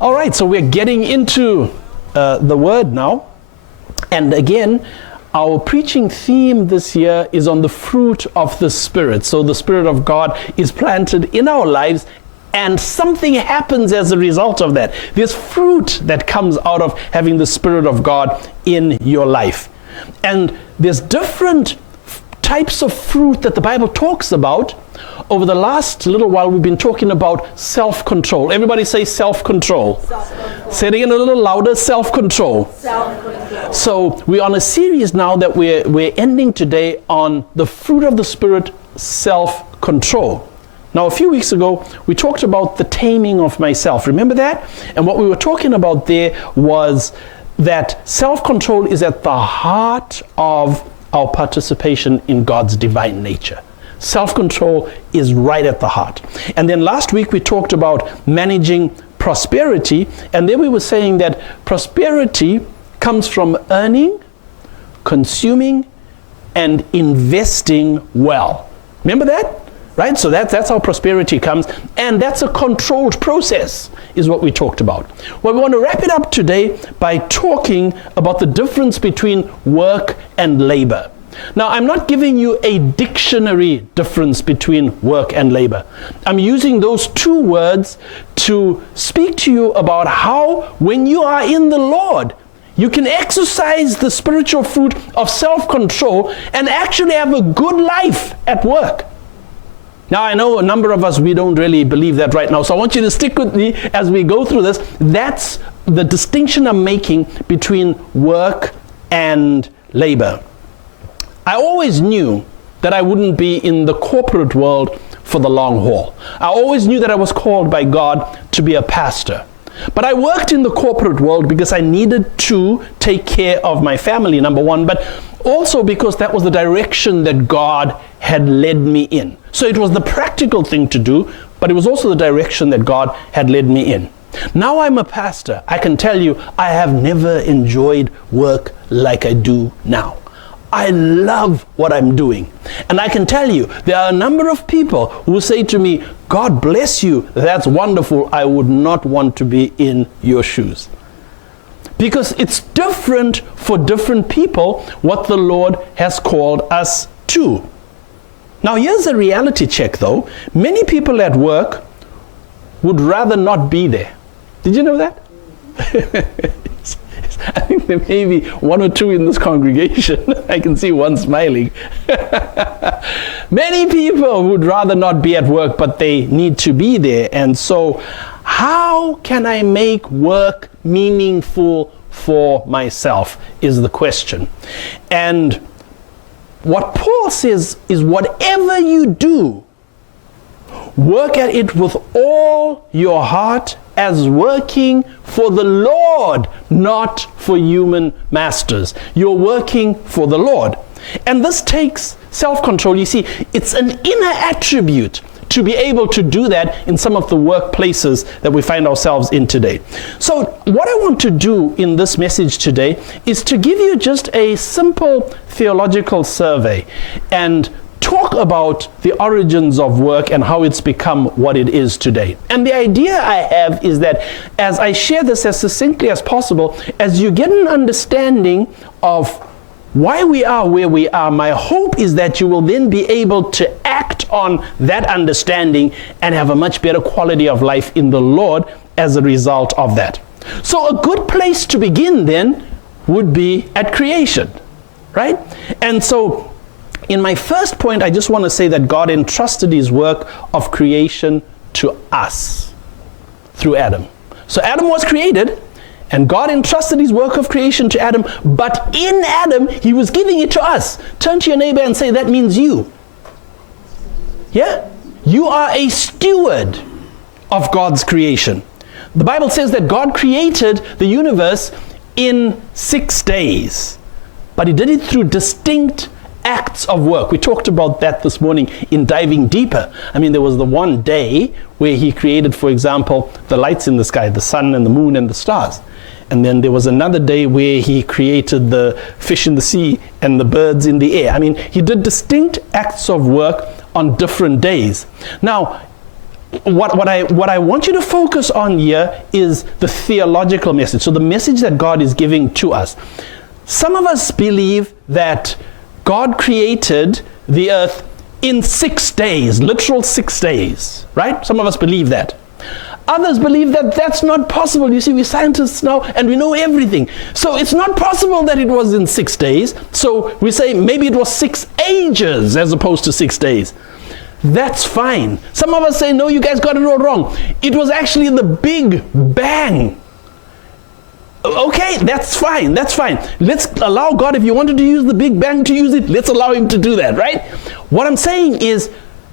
All right, so we're getting into the Word now. And again, our preaching theme this year is on the fruit of the Spirit. So the Spirit of God is planted in our lives, and something happens as a result of that. There's fruit that comes out of having the Spirit of God in your life. And there's different types of fruit that the Bible talks about. Over the last little while, we've been talking about self-control. Everybody say self-control. Self-control. Say it again a little louder, self-control. Self-control. So we're on a series now that we're ending today on the fruit of the Spirit, self-control. Now, a few weeks ago, we talked about the taming of myself. Remember that? And what we were talking about there was that self-control is at the heart of our participation in God's divine nature. Self-control is right at the heart. And then last week we talked about managing prosperity, and then we were saying that prosperity comes from earning, consuming, and investing well. Remember that? Right? So that's how prosperity comes, and that's a controlled process, is what we talked about. Well, we want to wrap it up today by talking about the difference between work and labor. Now, I'm not giving you a dictionary difference between work and labor. I'm using those two words to speak to you about how, when you are in the Lord, you can exercise the spiritual fruit of self-control and actually have a good life at work. Now, I know a number of us, we don't really believe that right now, so I want you to stick with me as we go through this. That's the distinction I'm making between work and labor. I always knew that I wouldn't be in the corporate world for the long haul. I always knew that I was called by God to be a pastor. But I worked in the corporate world because I needed to take care of my family, number one, but also because that was the direction that God had led me in. So it was the practical thing to do, but it was also the direction that God had led me in. Now I'm a pastor. I can tell you, I have never enjoyed work like I do now. I love what I'm doing. And I can tell you, there are a number of people who say to me, God bless you, that's wonderful. I would not want to be in your shoes. Because it's different for different people what the Lord has called us to. Now here's a reality check though. Many people at work would rather not be there. Did you know that? I think there may be one or two in this congregation. I can see one smiling. Many people would rather not be at work, but they need to be there. And so, how can I make work meaningful for myself is the question. And what Paul says is, whatever you do, work at it with all your heart, as working for the Lord, not for human masters. You're working for the Lord. And this takes self-control. You see, it's an inner attribute to be able to do that in some of the workplaces that we find ourselves in today. So what I want to do in this message today is to give you just a simple theological survey and talk about the origins of work and how it's become what it is today. And the idea I have is that as I share this as succinctly as possible, as you get an understanding of why we are where we are, my hope is that you will then be able to act on that understanding and have a much better quality of life in the Lord as a result of that. So a good place to begin then would be at creation, right? And so in my first point, I just want to say that God entrusted his work of creation to us through Adam. So Adam was created, and God entrusted his work of creation to Adam, but in Adam, he was giving it to us. Turn to your neighbor and say, that means you. Yeah? You are a steward of God's creation. The Bible says that God created the universe in 6 days, but he did it through distinct acts of work. We talked about that this morning in diving deeper. I mean, there was the one day where he created, for example, the lights in the sky, the sun and the moon and the stars. And then there was another day where he created the fish in the sea and the birds in the air. I mean, he did distinct acts of work on different days. Now, what I want you to focus on here is the theological message. So the message that God is giving to us. Some of us believe that God created the earth in 6 days, literal 6 days, right? Some of us believe that. Others believe that that's not possible. You see, we're scientists now and we know everything. So it's not possible that it was in 6 days. So we say maybe it was 6 ages as opposed to 6 days. That's fine. Some of us say, no, you guys got it all wrong. It was actually the Big Bang. Okay, that's fine. That's fine. Let's allow God, if you wanted to use the Big Bang to use it, let's allow him to do that, right? What I'm saying is,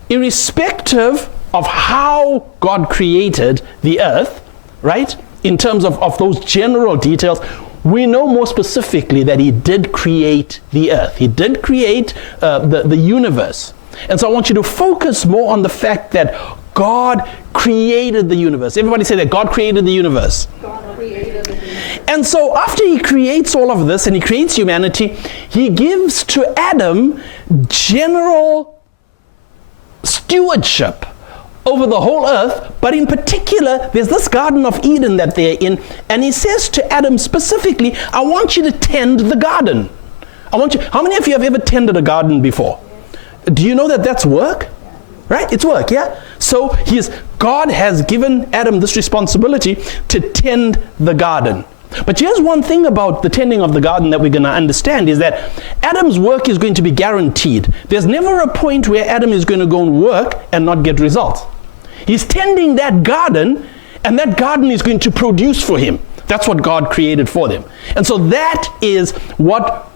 irrespective of how God created the earth, right? In terms of those general details, we know more specifically that he did create the earth. He did create the universe. And so I want you to focus more on the fact that God created the universe. Everybody say that God created the universe. God created the universe. And so after he creates all of this and he creates humanity, he gives to Adam general stewardship over the whole earth, but in particular, there's this Garden of Eden that they're in, and he says to Adam specifically, I want you to tend the garden. How many of you have ever tended a garden before? Do you know that that's work? Right? It's work, yeah? So God has given Adam this responsibility to tend the garden. But here's one thing about the tending of the garden that we're going to understand is that Adam's work is going to be guaranteed. There's never a point where Adam is going to go and work and not get results. He's tending that garden, and that garden is going to produce for him. That's what God created for them. And so that is what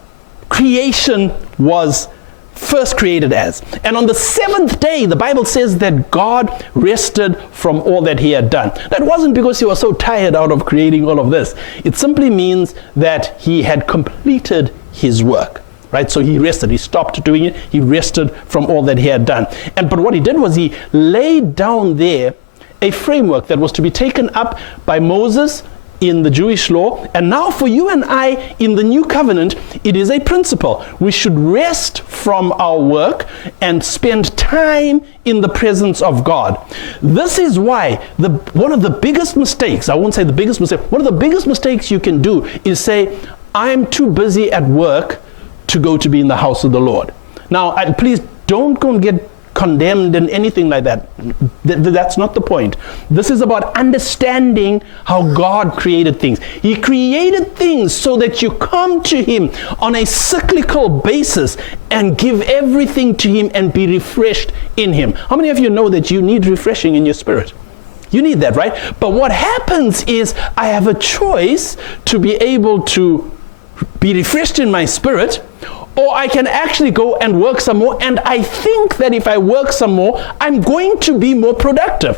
creation was first created as. And on the 7th day, the Bible says that God rested from all that he had done. That wasn't because he was so tired out of creating all of this. It simply means that he had completed his work, right? So he rested. He stopped doing it. He rested from all that he had done. But what he did was he laid down there a framework that was to be taken up by Moses in the Jewish law, and now for you and I in the new covenant, it is a principle. We should rest from our work and spend time in the presence of God. This is why one of the biggest mistakes, I won't say the biggest mistake, one of the biggest mistakes you can do is say, I'm too busy at work to go to be in the house of the Lord. Now, please don't go and get condemned and anything like that. That's not the point. This is about understanding how God created things. He created things so that you come to him on a cyclical basis and give everything to him and be refreshed in him. How many of you know that you need refreshing in your spirit? You need that, right? But what happens is I have a choice to be able to be refreshed in my spirit, or I can actually go and work some more, and I think that if I work some more, I'm going to be more productive.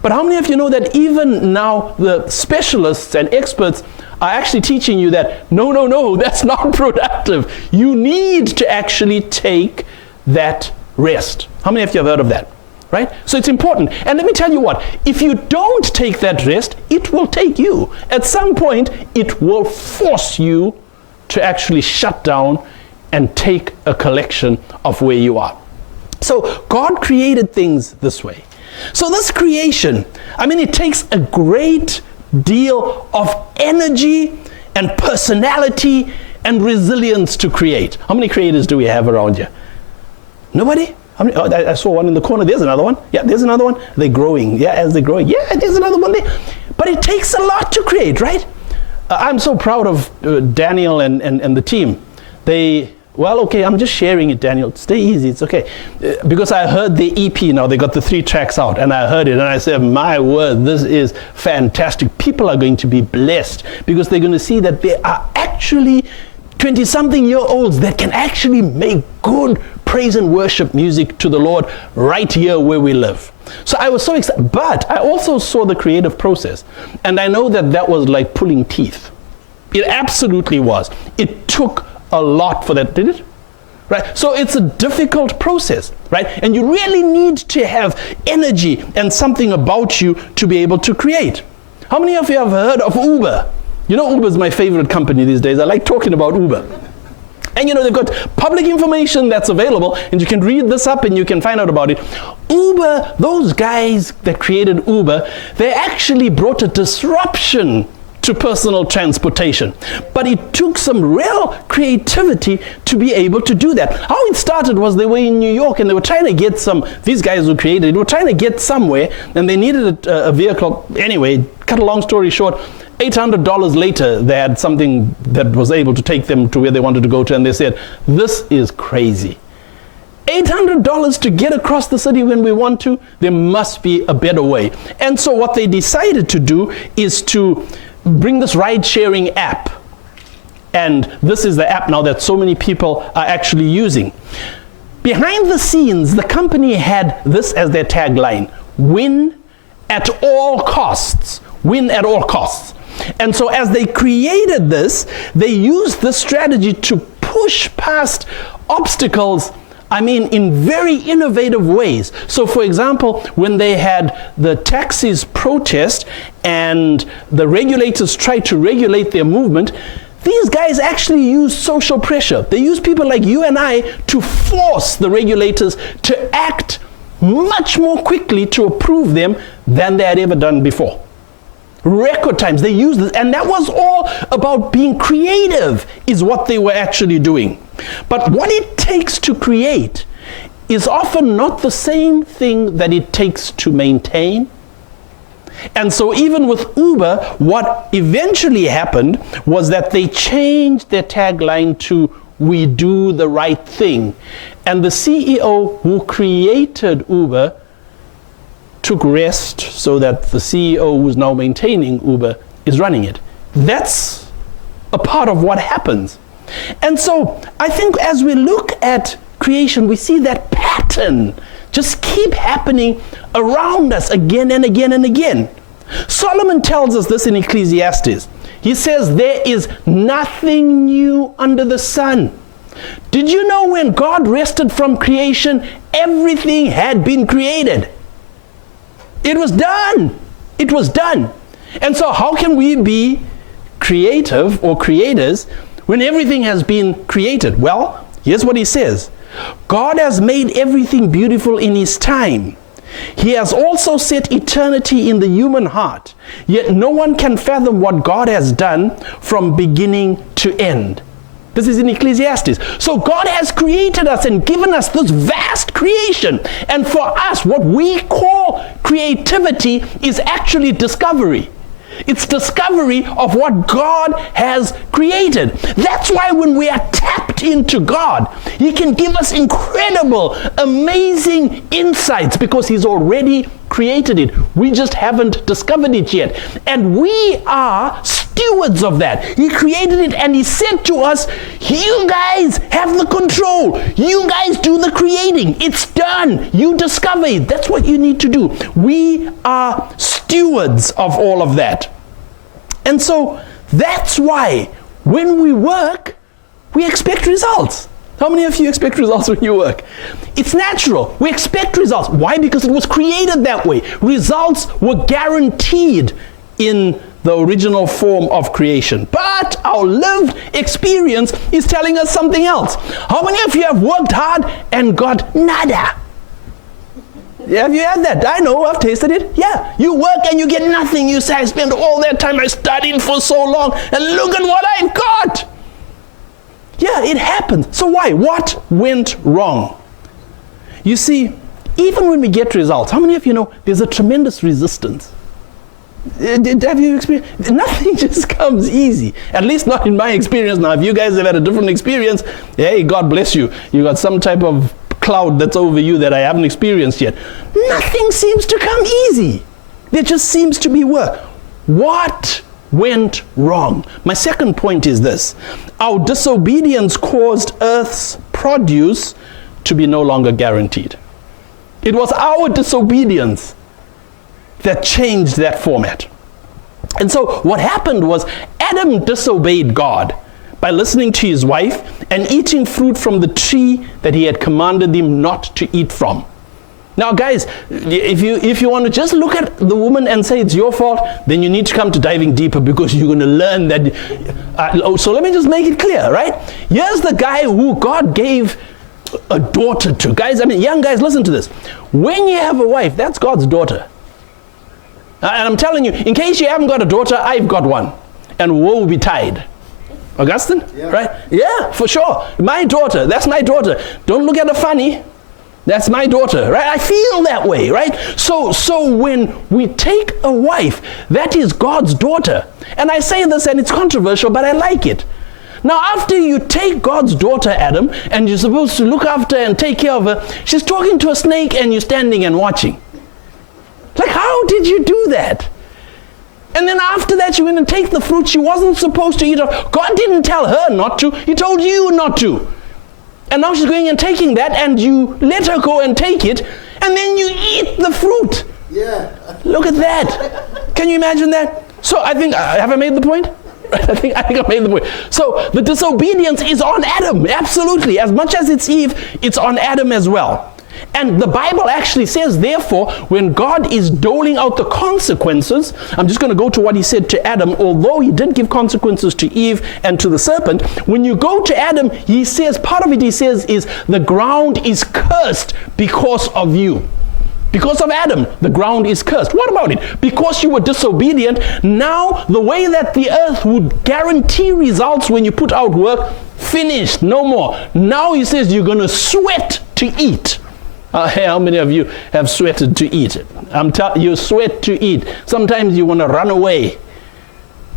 But how many of you know that even now the specialists and experts are actually teaching you that no, that's not productive. You need to actually take that rest. How many of you have heard of that? Right? So it's important. And let me tell you what, if you don't take that rest, it will take you. At some point, it will force you to actually shut down and take a collection of where you are. So God created things this way. So this creation, it takes a great deal of energy and personality and resilience to create. How many creators do we have around you? Nobody? How many? Oh, I saw one in the corner. There's another one. Yeah, there's another one. They're growing. Yeah, as they're growing. Yeah, there's another one there. But it takes a lot to create, right? I'm so proud of Daniel and the team. I'm just sharing it, Daniel. Stay easy, it's okay. Because I heard the EP now, they got the 3 tracks out, and I heard it, and I said, my word, this is fantastic. People are going to be blessed, because they're going to see that there are actually 20-something-year-olds that can actually make good praise and worship music to the Lord right here where we live. So I was so excited, but I also saw the creative process, and I know that was like pulling teeth. It absolutely was. It took a lot for that, did it? Right? So it's a difficult process, right? And you really need to have energy and something about you to be able to create. How many of you have heard of Uber? You know, Uber is my favorite company these days. I like talking about Uber. And they've got public information that's available, and you can read this up and you can find out about it. Uber, those guys that created Uber, they actually brought a disruption to personal transportation. But it took some real creativity to be able to do that. How it started was they were in New York and they were trying to get these guys who created it, were trying to get somewhere, and they needed a vehicle. Anyway, cut a long story short, $800 later, they had something that was able to take them to where they wanted to go to, and they said, this is crazy. $800 to get across the city when we want to? There must be a better way. And so what they decided to do is to bring this ride-sharing app. And this is the app now that so many people are actually using. Behind the scenes, the company had this as their tagline: win at all costs. Win at all costs. And so as they created this, they used this strategy to push past obstacles, in very innovative ways. So for example, when they had the taxis protest and the regulators tried to regulate their movement, these guys actually used social pressure. They used people like you and I to force the regulators to act much more quickly to approve them than they had ever done before. Record times, they used this, and that was all about being creative, is what they were actually doing. But what it takes to create is often not the same thing that it takes to maintain. And so even with Uber, what eventually happened was that they changed their tagline to "we do the right thing." And the CEO who created Uber took rest so that the CEO who's now maintaining Uber is running it. That's a part of what happens. And so I think as we look at creation, we see that pattern just keep happening around us again and again and again. Solomon tells us this in Ecclesiastes. He says, there is nothing new under the sun. Did you know when God rested from creation, everything had been created? It was done. It was done. And so how can we be creative or creators when everything has been created? Well, here's what he says. God has made everything beautiful in his time. He has also set eternity in the human heart. Yet no one can fathom what God has done from beginning to end. This is in Ecclesiastes. So God has created us and given us this vast creation. And for us, what we call creativity is actually discovery. It's discovery of what God has created. That's why when we are tapped into God, he can give us incredible, amazing insights because he's already created it. We just haven't discovered it yet. And we are stewards of that. He created it and he said to us, you guys have the control. You guys do the creating. It's done. You discover it. That's what you need to do. We are stewards of all of that. And so that's why when we work, we expect results. How many of you expect results when you work? It's natural. We expect results. Why? Because it was created that way. Results were guaranteed in the original form of creation. But our lived experience is telling us something else. How many of you have worked hard and got nada? Have you had that? I know, I've tasted it. Yeah, you work and you get nothing. You say, I spent all that time I studied for so long and look at what I got. Yeah, it happens. So why? What went wrong? You see, even when we get results, how many of you know there's a tremendous resistance? Have you experienced? Nothing just comes easy. At least not in my experience. Now, if you guys have had a different experience, hey, God bless you. You got some type of cloud that's over you that I haven't experienced yet. Nothing seems to come easy. There just seems to be work. What went wrong? My second point is this. Our disobedience caused Earth's produce to be no longer guaranteed. It was our disobedience that changed that format. And so what happened was Adam disobeyed God by listening to his wife and eating fruit from the tree that he had commanded him not to eat from. Now, guys, if you want to just look at the woman and say it's your fault, then you need to come to diving deeper, because you're going to learn that. So let me just make it clear, right? Here's the guy who God gave a daughter to. Guys, I mean, young guys, listen to this. When you have a wife, that's God's daughter. And I'm telling you, in case you haven't got a daughter, I've got one. And woe betide. Augustine? Yeah. Right? Yeah, for sure. My daughter. That's my daughter. Don't look at her funny. That's my daughter, right? I feel that way, right? So when we take a wife, that is God's daughter. And I say this, and it's controversial, but I like it. Now, after you take God's daughter, Adam, and you're supposed to look after and take care of her, she's talking to a snake and you're standing and watching. Like, how did you do that? And then after that, you went and take the fruit she wasn't supposed to eat of. God didn't tell her not to. He told you not to. And now she's going and taking that, and you let her go and take it, and then you eat the fruit. Yeah. Look at that. Can you imagine that? So I think, have I made the point? I think I made the point. So the disobedience is on Adam, absolutely. As much as it's Eve, it's on Adam as well. And the Bible actually says, therefore, when God is doling out the consequences, I'm just going to go to what he said to Adam, although he did give consequences to Eve and to the serpent. When you go to Adam, he says, part of it he says is, the ground is cursed because of you. Because of Adam, the ground is cursed. What about it? Because you were disobedient, now the way that the earth would guarantee results when you put out work, finished, no more. Now he says you're going to sweat to eat. How many of you have sweated to eat? You sweat to eat. Sometimes you want to run away.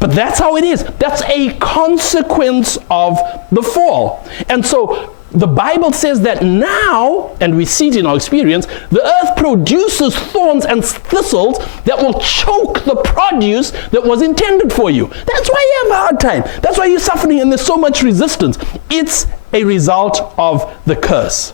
But that's how it is. That's a consequence of the fall. And so the Bible says that now, and we see it in our experience, the earth produces thorns and thistles that will choke the produce that was intended for you. That's why you have a hard time. That's why you're suffering and there's so much resistance. It's a result of the curse.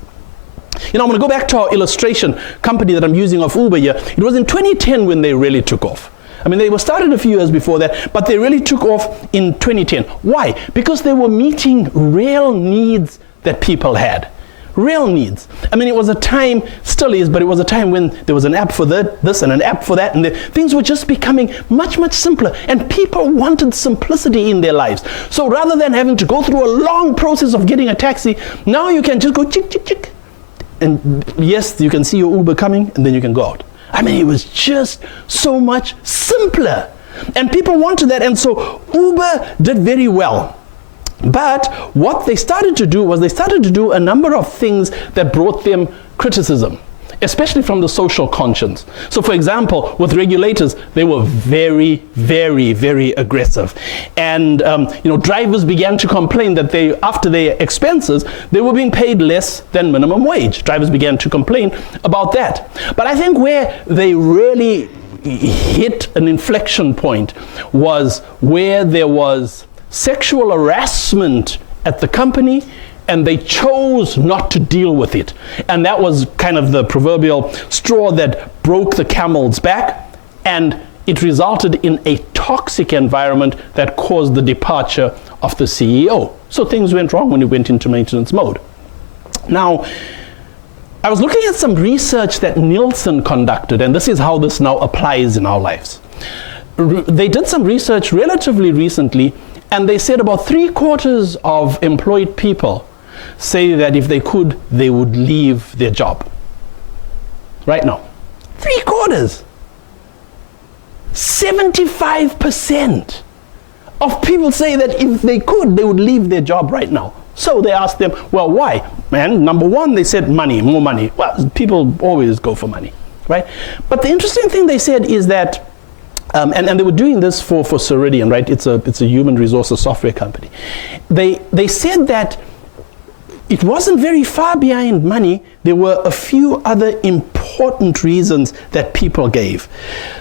You know, I'm going to go back to our illustration company that I'm using of Uber here. It was in 2010 when they really took off. I mean, they were started a few years before that, but they really took off in 2010. Why? Because they were meeting real needs that people had. Real needs. I mean, it was a time, still is, but it was a time when there was an app for this and an app for that, and things were just becoming much, much simpler, and people wanted simplicity in their lives. So rather than having to go through a long process of getting a taxi, now you can just go chick, chick, chick. And yes, you can see your Uber coming, and then you can go out. I mean, it was just so much simpler. And people wanted that, and so Uber did very well. But what they started to do was they started to do a number of things that brought them criticism, especially from the social conscience. So for example, with regulators, they were very, very, very aggressive. And drivers began to complain that after their expenses, they were being paid less than minimum wage. Drivers began to complain about that. But I think where they really hit an inflection point was where there was sexual harassment at the company, and they chose not to deal with it. And that was kind of the proverbial straw that broke the camel's back, and it resulted in a toxic environment that caused the departure of the CEO. So things went wrong when it went into maintenance mode. Now, I was looking at some research that Nielsen conducted, and this is how this now applies in our lives. They did some research relatively recently, and they said about 3/4 of employed people say that if they could, they would leave their job. Right now. 3/4. 75% of people say that if they could, they would leave their job right now. So they asked them, well, why? Man, number one, they said money, more money. Well, people always go for money, right? But the interesting thing they said is that and they were doing this for Ceridian, right? It's a human resources software company. They said that it wasn't very far behind money. There were a few other important reasons that people gave.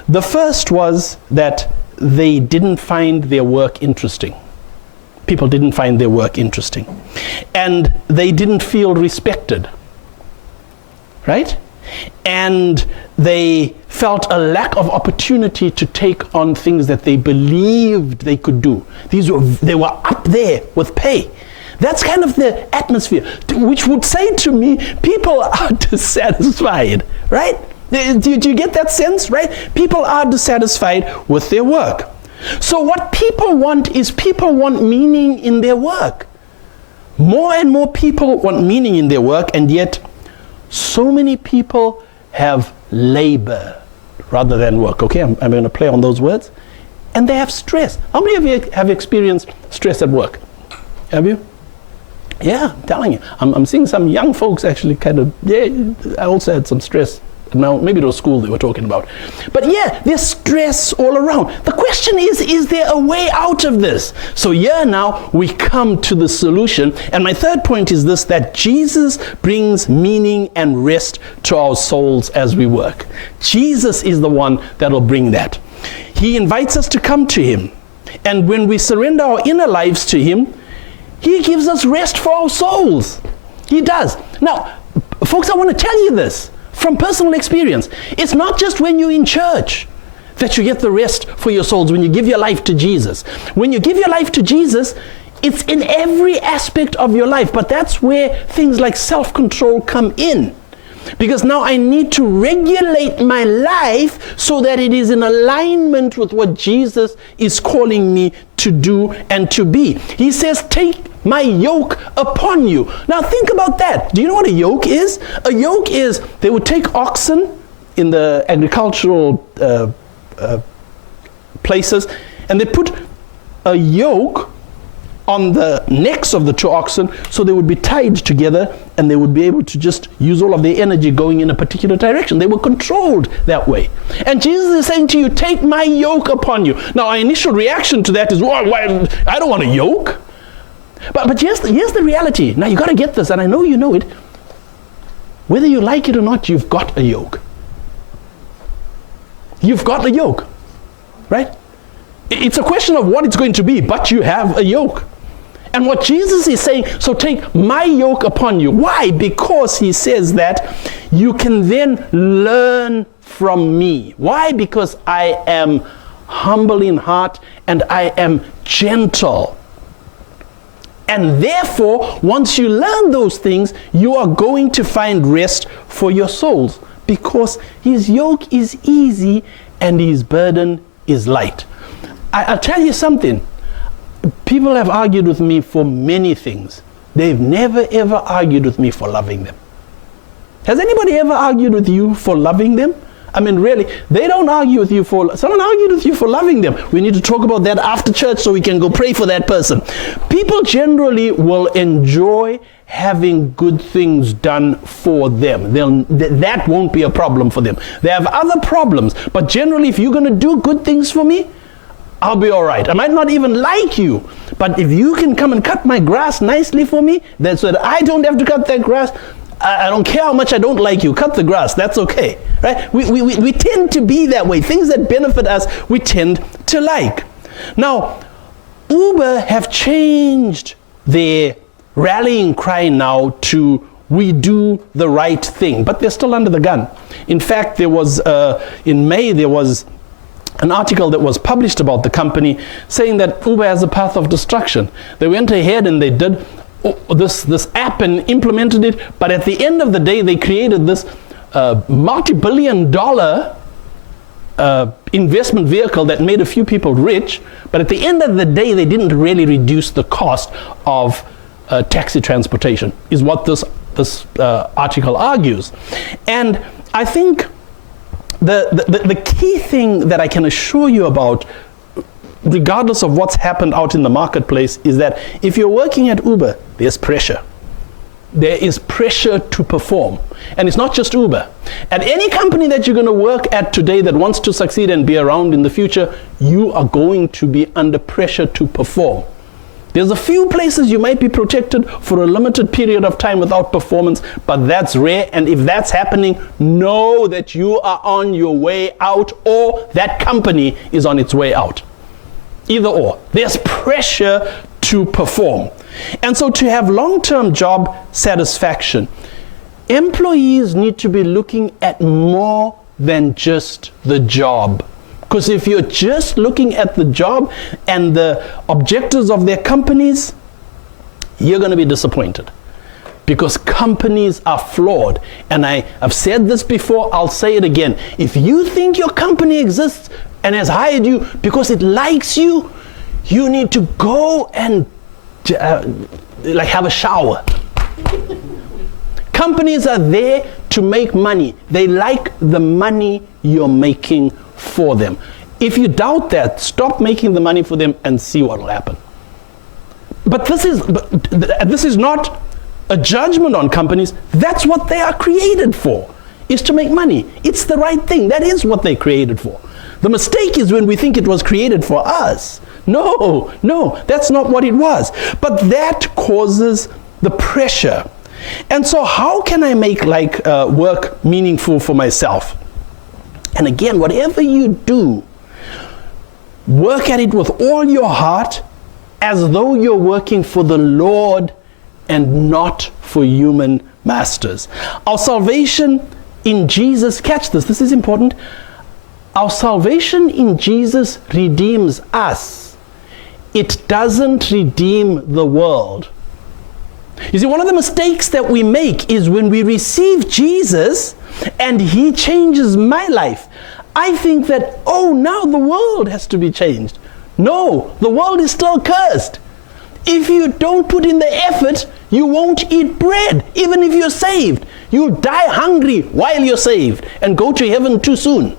The first was that they didn't find their work interesting. People didn't find their work interesting. And they didn't feel respected, right? And they felt a lack of opportunity to take on things that they believed they could do. They were up there with pay. That's kind of the atmosphere, which would say to me, people are dissatisfied, right? Do you get that sense, right? People are dissatisfied with their work. So what people want is people want meaning in their work. More and more people want meaning in their work, and yet so many people have labor rather than work. Okay, I'm going to play on those words. And they have stress. How many of you have experienced stress at work? Have you? Yeah, I'm telling you. I'm seeing some young folks actually kind of, I also had some stress. Now, maybe it was school they were talking about. But yeah, there's stress all around. The question is there a way out of this? So here now we come to the solution. And my third point is this, that Jesus brings meaning and rest to our souls as we work. Jesus is the one that will bring that. He invites us to come to him. And when we surrender our inner lives to him, he gives us rest for our souls. He does. Now, folks, I want to tell you this from personal experience. It's not just when you're in church that you get the rest for your souls, when you give your life to Jesus. When you give your life to Jesus, it's in every aspect of your life. But that's where things like self-control come in. Because now I need to regulate my life so that it is in alignment with what Jesus is calling me to do and to be. He says, take my yoke upon you. Now think about that. Do you know what a yoke is? A yoke is, they would take oxen in the agricultural places, and they put a yoke on the necks of the two oxen, so they would be tied together and they would be able to just use all of their energy going in a particular direction. They were controlled that way. And Jesus is saying to you, take my yoke upon you. Now our initial reaction to that is, why, I don't want a yoke. But here's the reality. Now you got to get this, and I know you know it. Whether you like it or not, you've got a yoke. You've got a yoke, right? It's a question of what it's going to be, but you have a yoke. And what Jesus is saying, so take my yoke upon you. Why? Because he says that you can then learn from me. Why? Because I am humble in heart and I am gentle. And therefore, once you learn those things, you are going to find rest for your souls. Because his yoke is easy and his burden is light. I'll tell you something. People have argued with me for many things. They've never ever argued with me for loving them. Has anybody ever argued with you for loving them? I mean, really, they don't argue with you for, someone argued with you for loving them. We need to talk about that after church so we can go pray for that person. People generally will enjoy having good things done for them. That won't be a problem for them. They have other problems, but generally, if you're going to do good things for me, I'll be all right. I might not even like you, but if you can come and cut my grass nicely for me, that's so that I don't have to cut that grass. I don't care how much I don't like you. Cut the grass. That's okay, right? We tend to be that way. Things that benefit us, we tend to like. Now, Uber have changed their rallying cry now to we do the right thing, but they're still under the gun. In fact, there was, in May, there was an article that was published about the company saying that Uber has a path of destruction. They went ahead and they did this app and implemented it, but at the end of the day, they created this multi-billion-dollar investment vehicle that made a few people rich, but at the end of the day, they didn't really reduce the cost of taxi transportation, is what this article argues. And I think the key thing that I can assure you about, regardless of what's happened out in the marketplace, is that if you're working at Uber, there's pressure. There is pressure to perform. And it's not just Uber. At any company that you're going to work at today that wants to succeed and be around in the future, you are going to be under pressure to perform. There's a few places you might be protected for a limited period of time without performance, but that's rare. And if that's happening, know that you are on your way out, or that company is on its way out. Either or. There's pressure to perform. And so to have long-term job satisfaction, employees need to be looking at more than just the job. Because if you're just looking at the job and the objectives of their companies, you're going to be disappointed. Because companies are flawed. And I've said this before, I'll say it again. If you think your company exists and has hired you because it likes you, you need to go and have a shower. Companies are there to make money. They like the money you're making for them. If you doubt that, stop making the money for them and see what will happen. But this is not a judgment on companies. That's what they are created for, is to make money. It's the right thing. That is what they're created for. The mistake is when we think it was created for us. No, that's not what it was. But that causes the pressure. And so how can I make work meaningful for myself? And again, whatever you do, work at it with all your heart as though you're working for the Lord and not for human masters. Our salvation in Jesus, catch this is important. Our salvation in Jesus redeems us. It doesn't redeem the world. You see, one of the mistakes that we make is when we receive Jesus and he changes my life, I think that, now the world has to be changed. No, the world is still cursed. If you don't put in the effort, you won't eat bread, even if you're saved. You'll die hungry while you're saved and go to heaven too soon.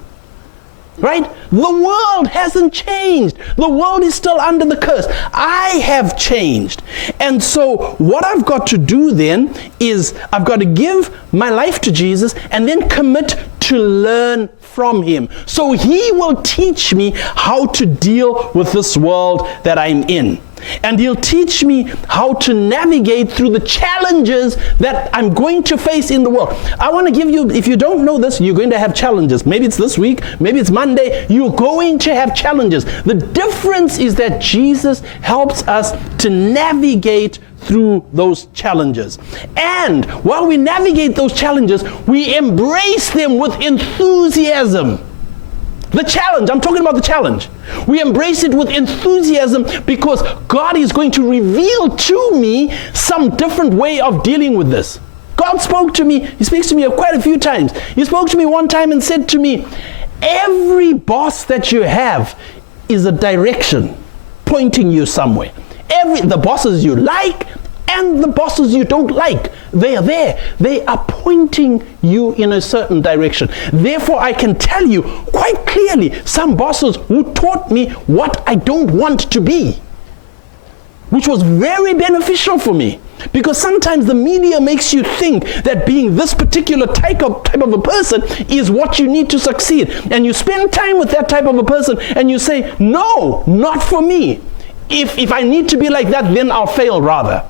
Right? The world hasn't changed. The world is still under the curse. I have changed. And so what I've got to do then is I've got to give my life to Jesus and then commit to learn from him. So he will teach me how to deal with this world that I'm in. And he'll teach me how to navigate through the challenges that I'm going to face in the world. I want to give you, if you don't know this, you're going to have challenges. Maybe it's this week, maybe it's Monday. You're going to have challenges. The difference is that Jesus helps us to navigate through those challenges. And while we navigate those challenges, we embrace them with enthusiasm. The challenge, I'm talking about the challenge. We embrace it with enthusiasm because God is going to reveal to me some different way of dealing with this. God spoke to me, he speaks to me quite a few times. He spoke to me one time and said to me, every boss that you have is a direction pointing you somewhere. The bosses you like and the bosses you don't like, they are there. They are pointing you in a certain direction. Therefore, I can tell you quite clearly some bosses who taught me what I don't want to be, which was very beneficial for me. Because sometimes the media makes you think that being this particular type of a person is what you need to succeed. And you spend time with that type of a person and you say, no, not for me. If I need to be like that, then I'll fail rather.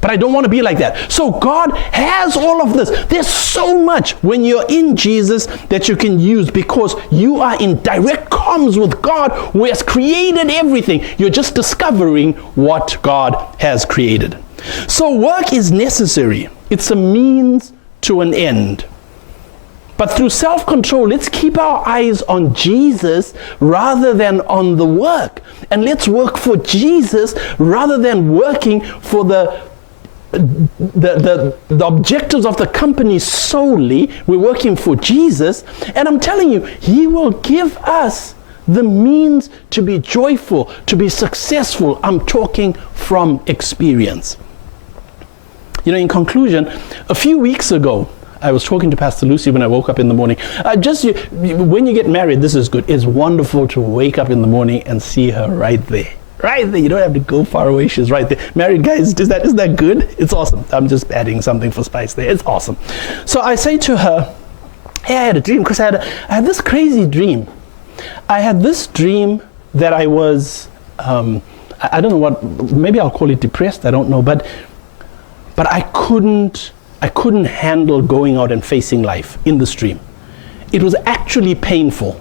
But I don't want to be like that. So God has all of this. There's so much when you're in Jesus that you can use because you are in direct comms with God who has created everything. You're just discovering what God has created. So work is necessary. It's a means to an end. But through self-control, let's keep our eyes on Jesus rather than on the work. And let's work for Jesus rather than working for the objectives of the company solely. We're working for Jesus, and I'm telling you, he will give us the means to be joyful, to be successful. I'm talking from experience. You know, in conclusion, a few weeks ago, I was talking to Pastor Lucy when I woke up in the morning. When you get married, this is good. It's wonderful to wake up in the morning and see her right there. Right there. You don't have to go far away. She's right there. Married guys, isn't that good? It's awesome. I'm just adding something for spice there. It's awesome. So I say to her, hey, I had a dream. Because I had this crazy dream. I had this dream that I was, I don't know what, maybe I'll call it depressed. I don't know. But I couldn't handle going out and facing life in the stream. It was actually painful.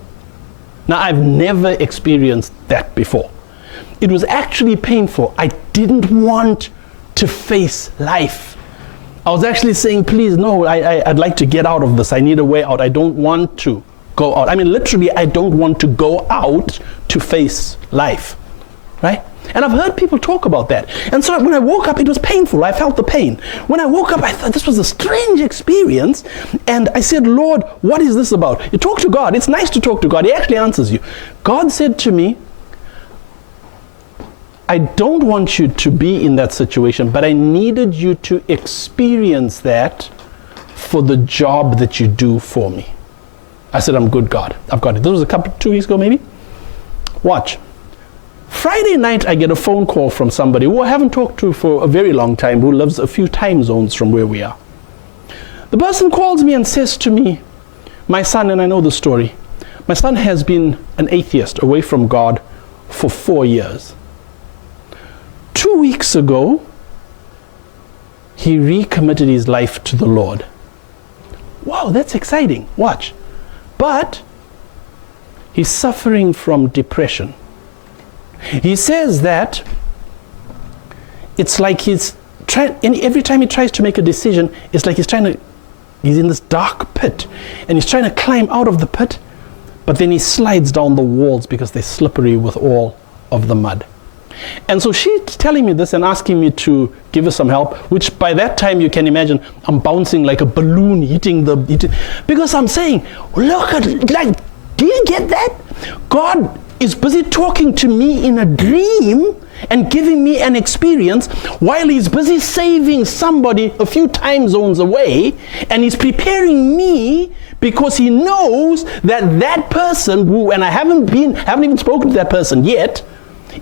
Now, I've never experienced that before. It was actually painful. I didn't want to face life. I was actually saying, please, no, I'd like to get out of this. I need a way out. I don't want to go out. I mean, literally, I don't want to go out to face life. right? And I've heard people talk about that. And so when I woke up, it was painful. I felt the pain. When I woke up, I thought this was a strange experience. And I said, Lord, what is this about? You talk to God. It's nice to talk to God. He actually answers you. God said to me, I don't want you to be in that situation, but I needed you to experience that for the job that you do for me. I said, I'm good, God. I've got it. This was 2 weeks ago, maybe. Watch. Friday night, I get a phone call from somebody who I haven't talked to for a very long time, who lives a few time zones from where we are. The person calls me and says to me, my son, and I know the story, my son has been an atheist away from God for 4 years. 2 weeks ago, he recommitted his life to the Lord. Wow, that's exciting. Watch. But he's suffering from depression. He says that it's like he's trying, every time he tries to make a decision, it's like he's in this dark pit, and he's trying to climb out of the pit, but then he slides down the walls because they're slippery with all of the mud. And so she's telling me this and asking me to give her some help, which by that time you can imagine I'm bouncing like a balloon because I'm saying, look at, do you get that? God is busy talking to me in a dream and giving me an experience while he's busy saving somebody a few time zones away, and he's preparing me because he knows that person who, and I haven't even spoken to that person yet,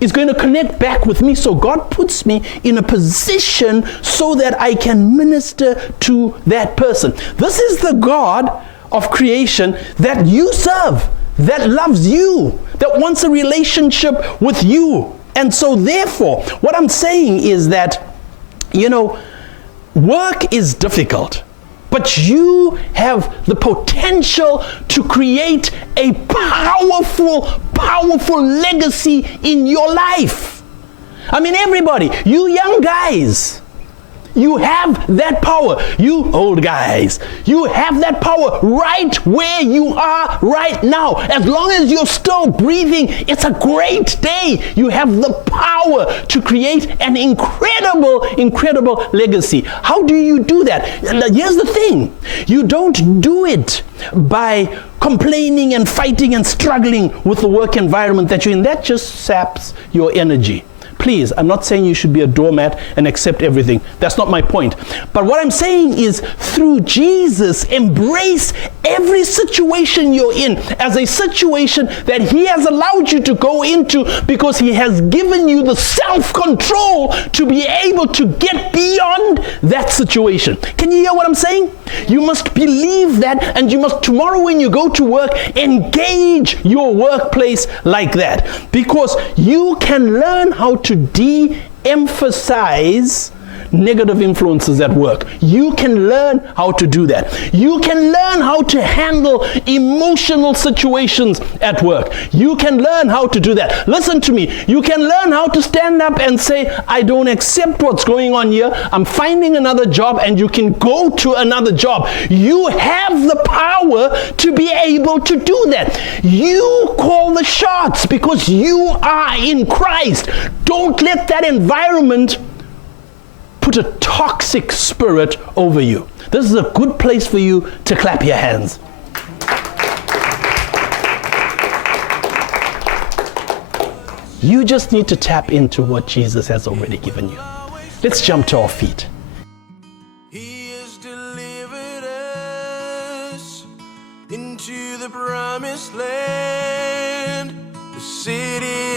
is going to connect back with me. So God puts me in a position so that I can minister to that person. This is the God of creation that you serve, that loves you, that wants a relationship with you. And so therefore, what I'm saying is that, work is difficult, but you have the potential to create a powerful legacy in your life. I mean, everybody, you young guys, you have that power. You old guys, you have that power right where you are right now. As long as you're still breathing, it's a great day. You have the power to create an incredible legacy. How do you do that? Here's the thing. You don't do it by complaining and fighting and struggling with the work environment that you're in. That just saps your energy. Please, I'm not saying you should be a doormat and accept everything. That's not my point. But what I'm saying is, through Jesus, embrace every situation you're in as a situation that he has allowed you to go into, because he has given you the self-control to be able to get beyond that situation. Can you hear what I'm saying? You must believe that, and you must, tomorrow when you go to work, engage your workplace like that, because you can learn how to de-emphasize negative influences at work. You can learn how to do that. You can learn how to handle emotional situations at work. You can learn how to do that. Listen to me. You can learn how to stand up and say, I don't accept what's going on here. I'm finding another job, and you can go to another job. You have the power to be able to do that. You call the shots because you are in Christ. Don't let that environment put a toxic spirit over you. This is a good place for you to clap your hands. You just need to tap into what Jesus has already given you. Let's jump to our feet. He has delivered us into the promised land, the city